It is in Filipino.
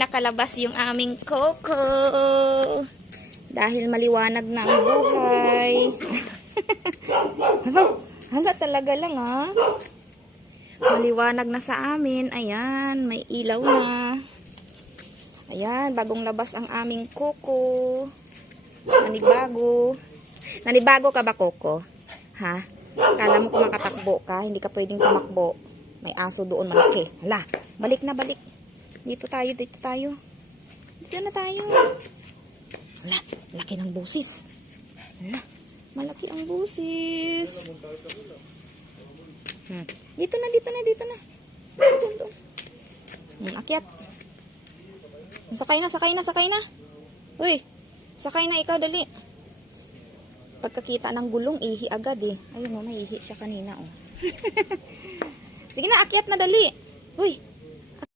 nakalabas yung aming Coco. Dahil maliwanag na ang buhay. Hala talaga lang ha. Maliwanag na sa amin. Ayan, may ilaw na. Ayan, bagong labas ang aming Coco. Nanibago. Nanibago ka ba, Coco? Ha? Kala mo kung makatakbo ka, hindi ka pwedeng tumakbo. May aso doon malaki. Hala, balik na, balik. Dito tayo, dito tayo. Dito na tayo. Hala, laki ng busis. Hala, malaki ang busis. Dito na, dito na, dito na. Dito. Akyat. Sakay na, sakay na, sakay na. Uy, sakay na ikaw, dali. Pagkakita ng gulong, ihi agad eh. Ayun o, may ihi siya kanina oh. Sige na, akyat na, dali. Uy,